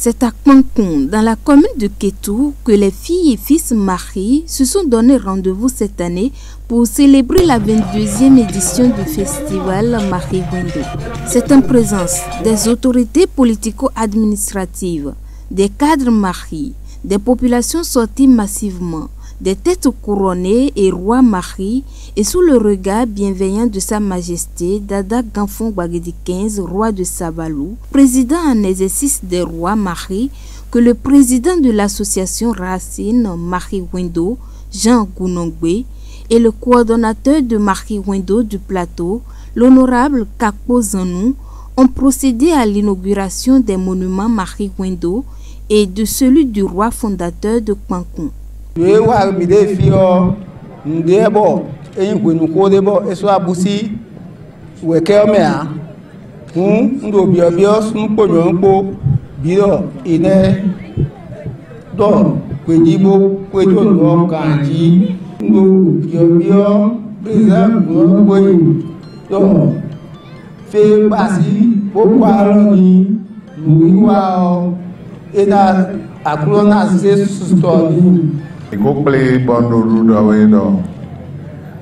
C'est à Kpankun, dans la commune de Kétou, que les filles et fils Marie se sont donné rendez-vous cette année pour célébrer la 22e édition du festival Marie Windo. C'est en présence des autorités politico-administratives, des cadres Marie, des populations sorties massivement, des têtes couronnées et rois Marie, et sous le regard bienveillant de Sa Majesté Dada Ganfon Bagedi XV, roi de Sabalou, président en exercice des rois Marie, que le président de l'association Racine Marie Windo, Jean Gounongbe, et le coordonnateur de Marie Windo du plateau, l'honorable Kakpo Zanou, ont procédé à l'inauguration des monuments Marie Windo et de celui du roi fondateur de Kpankun.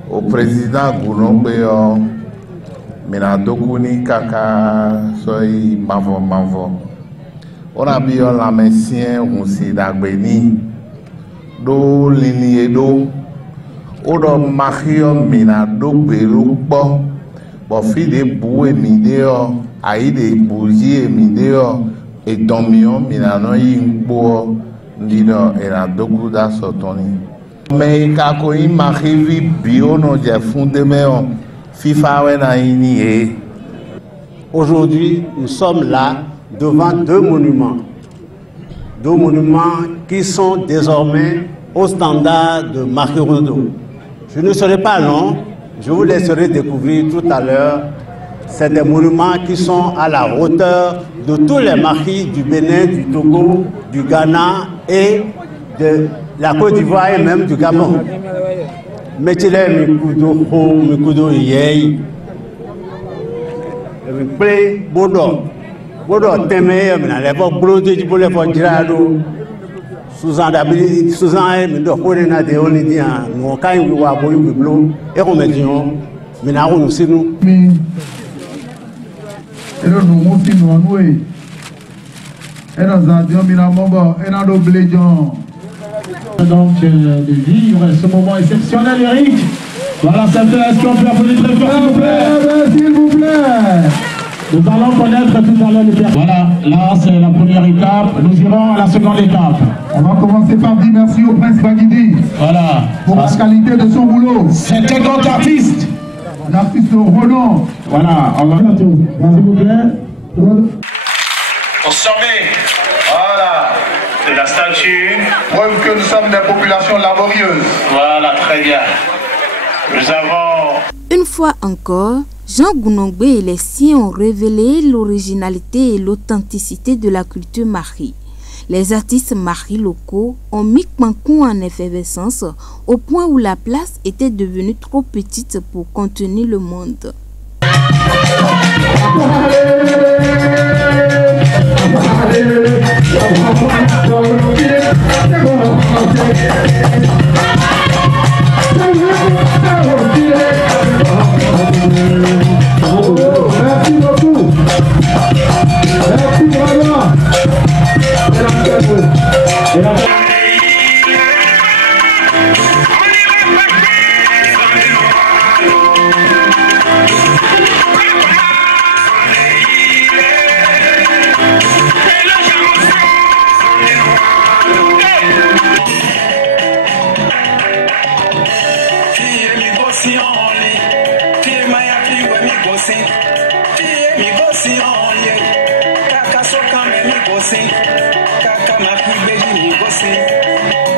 Au président Gounongbe, Minadokuni Kaka, Soy Mavo. On a bien la messien, on s'est d'agbeni, do liniedo, Odo Mario Minadokbe Lukbo, Bofi de Boué Mideo, Aïde Bougie Mideo, et Domion Minanoï Bo, Dido et la Dokuda Sotoni. Mais quand il m'arrive bio non j'ai fondé FIFA. Aujourd'hui, nous sommes là devant deux monuments qui sont désormais au standard de Marie Windo. Je ne serai pas long, je vous laisserai découvrir tout à l'heure. C'est des monuments qui sont à la hauteur de tous les maris du Bénin, du Togo, du Ghana et de la Côte d'Ivoire et même du Gabon. Metile mikudo yei. Play bodo teme na levo brode di bole fo dirado. Suzan mendo kone na de oni dia no kai wa boyu biblo e ko medion mina ko sinu. Ero no muti no anwe. Ero za dio mina mombo ena do blejon. Donc de vivre ce moment exceptionnel, Eric. Voilà, ça fait est-ce qu'on peut applaudir très fort, s'il vous plaît. Nous allons connaître tout à l'heure les personnes. Voilà, là c'est la première étape. Nous irons à la seconde étape. On va commencer par dire merci au prince Bagidi. Voilà. Pour la qualité de son boulot. C'est un grand artiste. Un artiste renom. Voilà, on va tout. S'il vous plaît. Au sommet. Voilà. De la statue. Preuve que nous sommes des populations laborieuses. Voilà, très bien. Nous avons... Une fois encore, Jean Gounongbe et les siens ont révélé l'originalité et l'authenticité de la culture Marie. Les artistes Marie locaux ont mis Kpankun en effervescence au point où la place était devenue trop petite pour contenir le monde. Merci beaucoup. Merci vraiment.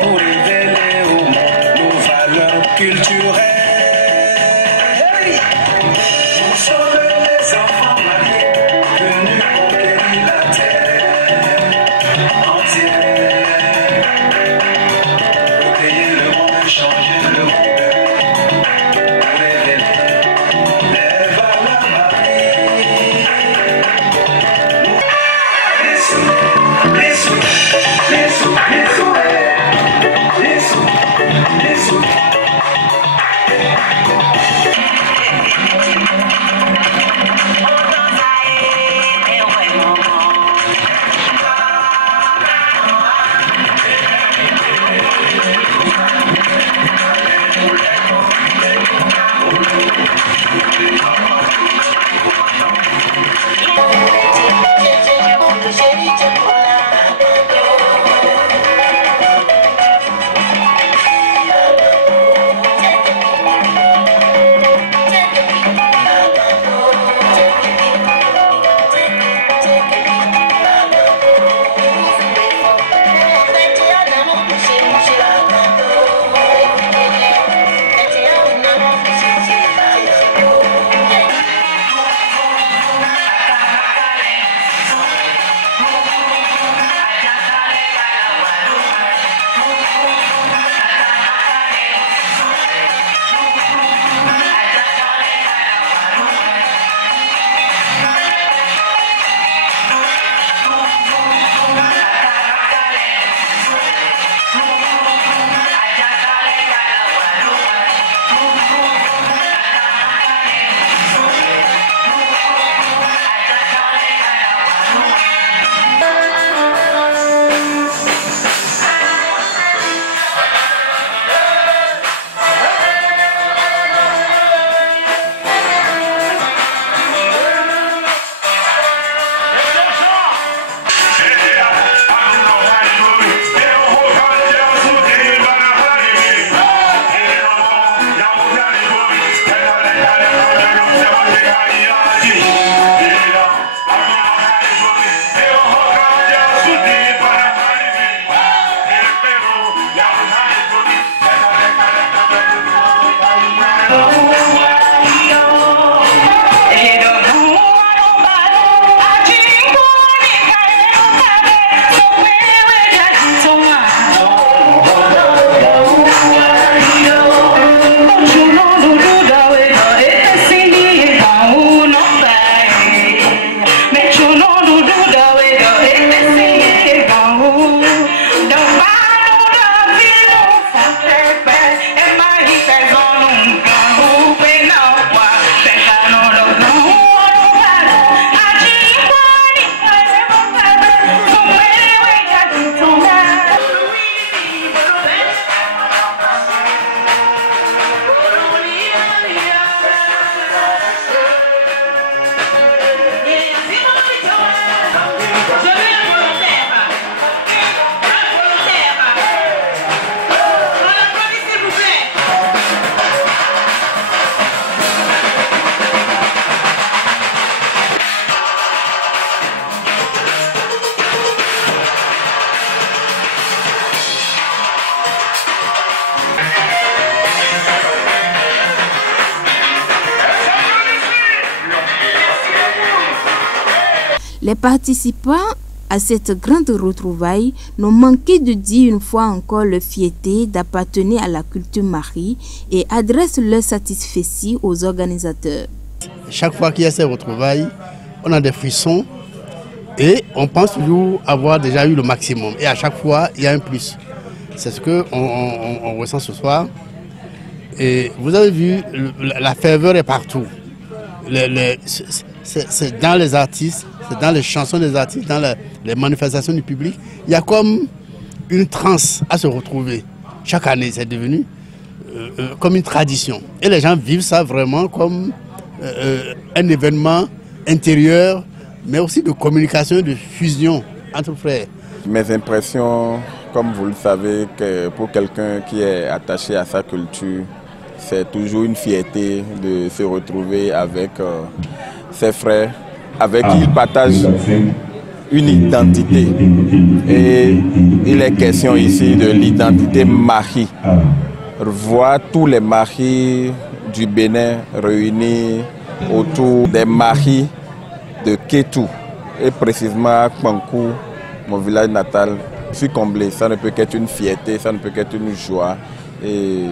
Pour révéler au monde nos valeurs culturelles. Pour sauver les enfants mariés venus conquérir la terre entière. Pour payer le monde, changer le monde, pour révéler les valeurs mariées. Les participants à cette grande retrouvaille n'ont manqué de dire une fois encore leur fierté d'appartenir à la culture Mari et adressent leur satisfaction aux organisateurs. Chaque fois qu'il y a ces retrouvailles, on a des frissons et on pense toujours avoir déjà eu le maximum. Et à chaque fois, il y a un plus. C'est ce qu'on ressent ce soir. Et vous avez vu, la ferveur est partout. C'est dans les artistes, c'est dans les chansons des artistes, dans les manifestations du public. Il y a comme une transe à se retrouver. Chaque année, c'est devenu comme une tradition. Et les gens vivent ça vraiment comme un événement intérieur, mais aussi de communication, de fusion entre frères. Mes impressions, comme vous le savez, que pour quelqu'un qui est attaché à sa culture, c'est toujours une fierté de se retrouver avec ses frères, avec qui il partage une identité. Et il est question ici de l'identité Mari. Voir tous les Maris du Bénin réunis autour des Maris de Kétou et précisément à Kpankou, mon village natal. Je suis comblé, ça ne peut qu'être une fierté, ça ne peut qu'être une joie et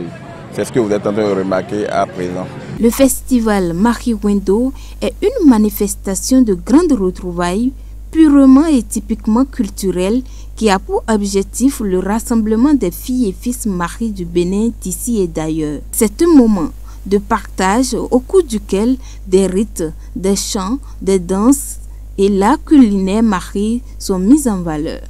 c'est ce que vous êtes en train de remarquer à présent. Le festival Mari Wendo est une manifestation de grandes retrouvailles purement et typiquement culturelle qui a pour objectif le rassemblement des filles et fils Mari du Bénin d'ici et d'ailleurs. C'est un moment de partage au cours duquel des rites, des chants, des danses et l'art culinaire Mari sont mis en valeur.